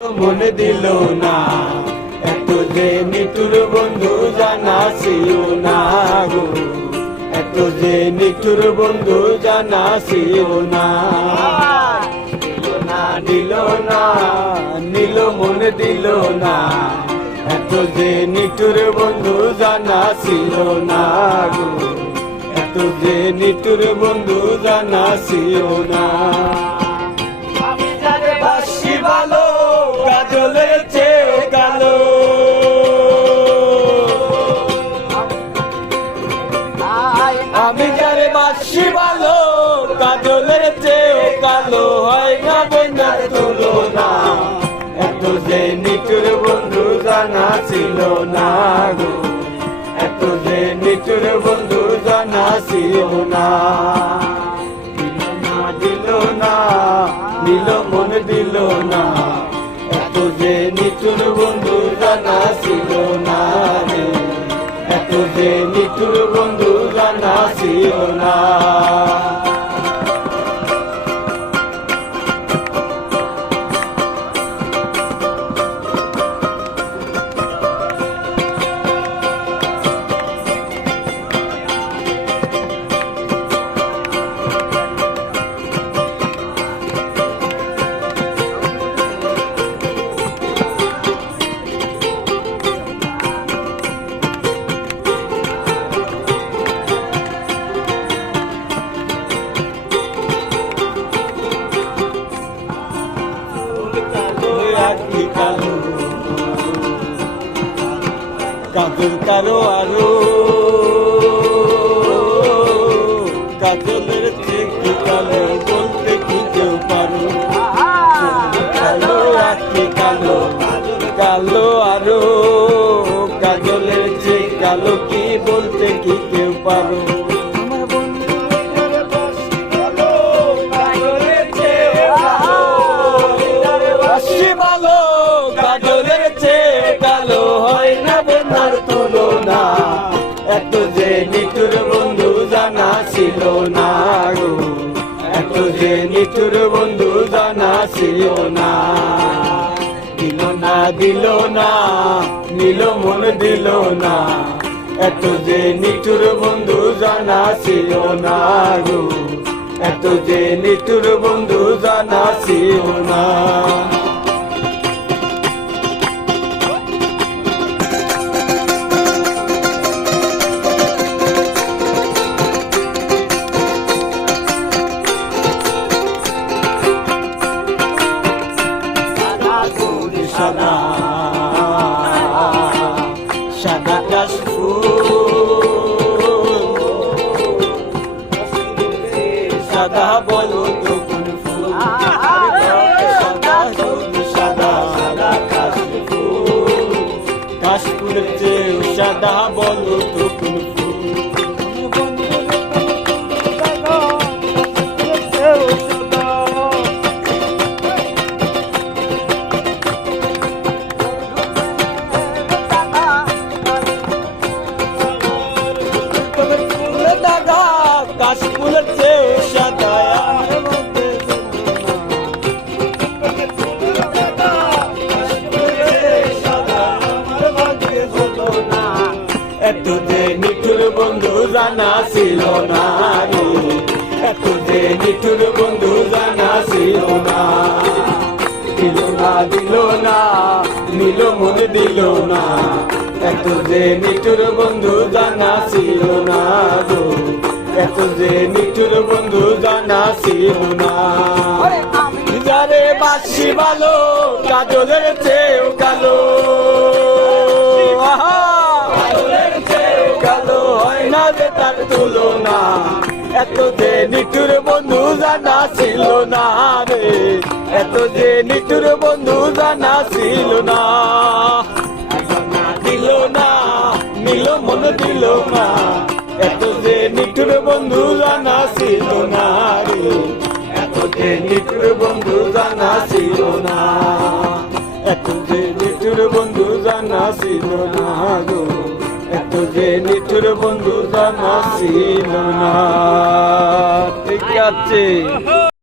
মনে দিল না, এত যে নিঠুর বন্ধু জানা ছিল না গো, এত যে নিঠুর বন্ধু জানা ছিল না। দিল না নিল মনে দিল না, এত যে নিঠুর বন্ধু জানা ছিল না গো, এত যে নিঠুর বন্ধু জানা ছিল না। আমি যারে বাসি ভালো কাজলের চেয়ে কালো, আমি যারে বাসি ভালো কাজলের চেয়ে কালো, হয় না বেনার তুলনা, এত যে নিঠুর বন্ধু জানা ছিল না গো, এত যে নিঠুর বন্ধু জানা ছিল না। দিল না দিল মনে দিল না, এত যে নিঠুর বন্ধু জানা ছিল না রে, এত যে নিঠুর বন্ধু জানা ছিল না। কাজল কারো আরো কাজলের থেকে কালো বলতে কি কেউ পারো, কালো আখি কালো কালো আরো কাজলের চেয়ে কালো কি বলতে কি কেউ পারো। এত যে নিঠুর বন্ধু জানা ছিল না গো, এত যে নিঠুর বন্ধু জানা ছিল না। দিল না দিল না নিল মন দিল না, এত যে নিঠুর বন্ধু জানা ছিল না গো, এত যে নিঠুর বন্ধু জানা ছিল না। সাদা সাদা কাশফুল সাদা বলো তো কোন ফুল, সাদা সাদা সাদা কাশফুল, কাশফুলের চেয়ে সাদা বলো তো কোন ফুল। কাশফুলের চেয়ে সাদা আমার মধ্যে এত যে নিঠুর বন্ধু জানা ছিল না রে, এত যে নিঠুর বন্ধু জানা ছিল না। দিল না দিল না নিল মনে দিল না, এত যে নিঠুর বন্ধু জানা ছিল না গো, এত যে নিঠুর বন্ধু জানা ছিল না। যারে বাসি ভালো কাজলের চেয়েও কালো, কাজলের চেয়েও কালো, হয় না যে তার তুলনা, এত যে নিঠুর বন্ধু জানা ছিল না রে, এত যে নিঠুর বন্ধু জানা ছিল না। দিল না নিল মন দিল না, এত যে নিঠুর বন্ধু জানা ছিল না রে, এত যে নিঠুর বন্ধু জানা ছিল না, এত যে নিঠুর বন্ধু জানা ছিল না গো, এত যে নিঠুর বন্ধু জানা ছিল না। ঠিক আছে।